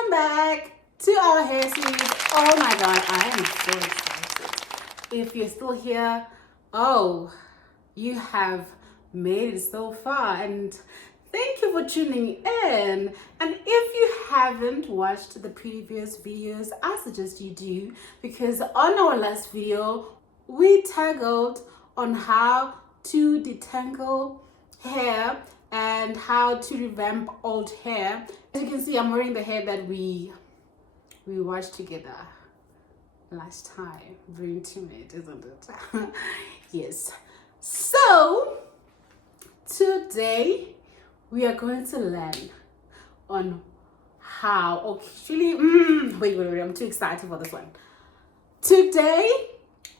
Welcome back to our hair series. Oh my god, I am so excited. If you're still here, oh, you have made it so far, and thank you for tuning in. And if you haven't watched the previous videos, I suggest you do, because on our last video we tackled on how to detangle hair and how to revamp old hair. As you can see, I'm wearing the hair that we watched together last time. Very intimate, isn't it? Yes. So today we are going to learn on how, actually, wait, I'm too excited for this one. Today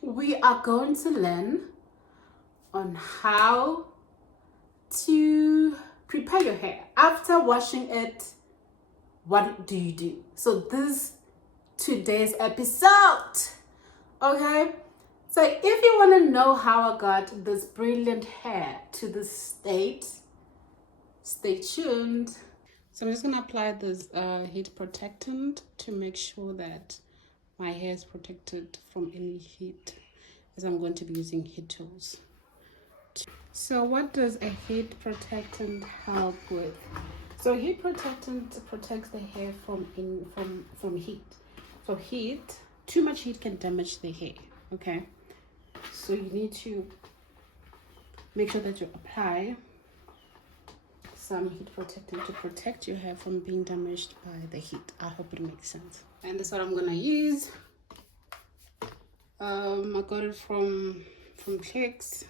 we are going to learn on how to prepare your hair after washing it. What do you do? So this today's episode, okay? So if you want to know how I got this brilliant hair to this state, stay tuned. So I'm just gonna apply this heat protectant to make sure that my hair is protected from any heat, as I'm going to be using heat tools. So what does a heat protectant help with? So heat protectant protects the hair from heat. So heat, too much heat can damage the hair, okay? So you need to make sure that you apply some heat protectant to protect your hair from being damaged by the heat. I hope it makes sense. And this is what I'm gonna use. I got it from Clicks.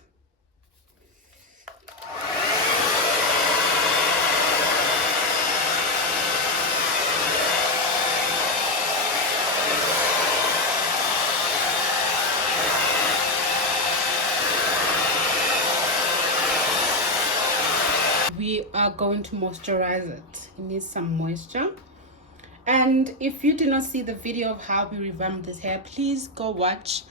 We are going to moisturize it. It needs some moisture. And if you did not see the video of how we revamped this hair, please go watch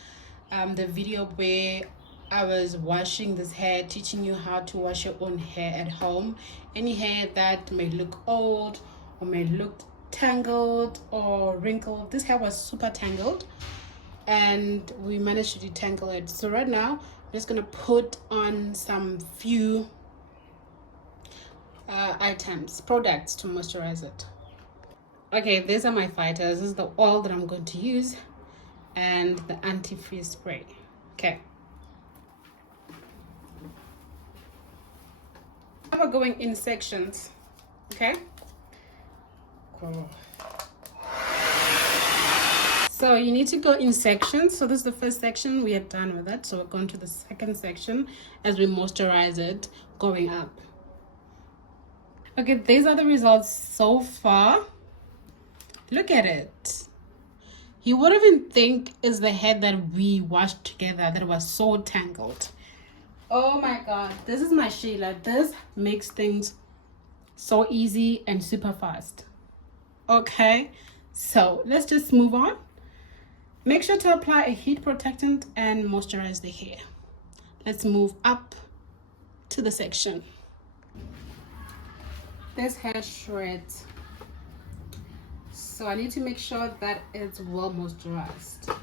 the video where I was washing this hair, teaching you how to wash your own hair at home. Any hair that may look old or may look tangled or wrinkled. This hair was super tangled and we managed to detangle it. So right now I'm just gonna put on some few products to moisturize it. Okay, these are my fighters. This is the oil that I'm going to use and the anti-frizz spray. Okay, we're going in sections. Okay, cool. So you need to go in sections. So this is the first section. We are done with it, so we're going to the second section as we moisturize it, going up. Okay, these are the results so far. Look at it. You wouldn't even think it's the hair that we washed together that was so tangled. Oh my god, this is my Sheila. This makes things so easy and super fast. Okay, so let's just move on. Make sure to apply a heat protectant and moisturize the hair. Let's move up to the section. This hair shreds, so I need to make sure that it's well moisturized.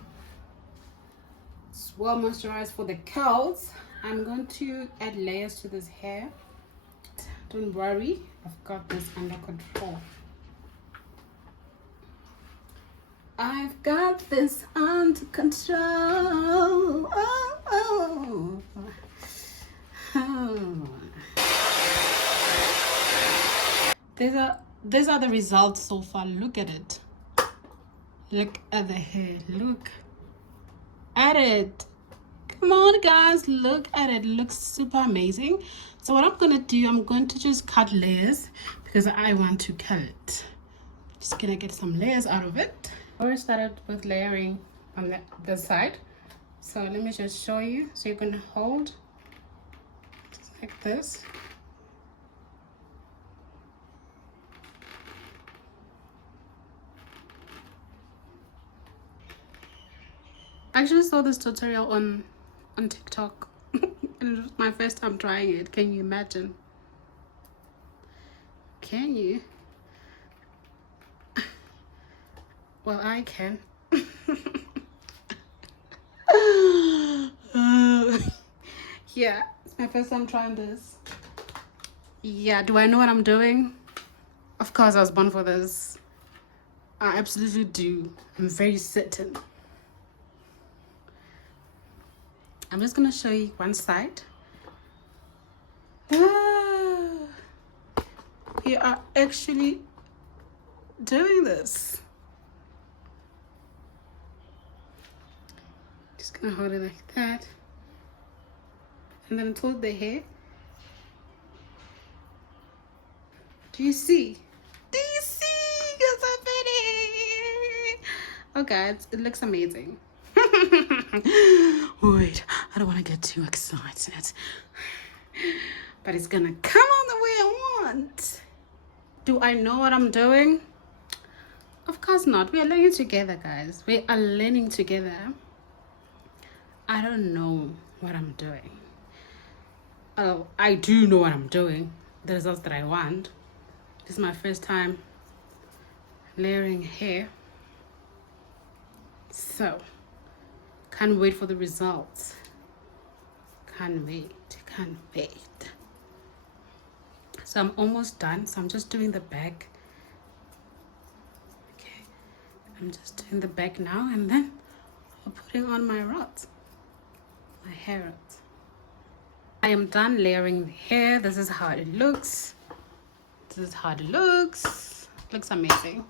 It's well moisturized for the curls. I'm going to add layers to this hair. Don't worry, I've got this under control. I've got this under control. Oh. These are the results so far. Look at it. Look at the hair. Look at it. Come on guys, look at it. It looks super amazing. So what I'm gonna do, I'm going to just cut layers because I want to cut it. Just gonna get some layers out of it. I already started with layering on the side, so let me just show you. So you're gonna hold just like this. I actually saw this tutorial on TikTok and it was my first time trying it. Can you imagine? Can you? Well, I can. Yeah, it's my first time trying this. Yeah, do I know what I'm doing? Of course, I was born for this. I absolutely do. I'm very certain. I'm just gonna show you one side. We are actually doing this. Just gonna hold it like that. And then until the hair. Do you see? Do you see? It's so pretty. Oh guys, it looks amazing. Wait, I don't want to get too excited. But it's gonna come out the way I want. Do I know what I'm doing? Of course not. We are learning together, guys. We are learning together. I don't know what I'm doing. Oh, I do know what I'm doing. The results that I want. This is my first time layering hair. So, can't wait for the results. Can't wait. Can't wait. So I'm almost done. So I'm just doing the back. Okay. I'm just doing the back now, and then I'm putting on my rods. My hair rods. I am done layering the hair. This is how it looks. This is how it looks. Looks amazing.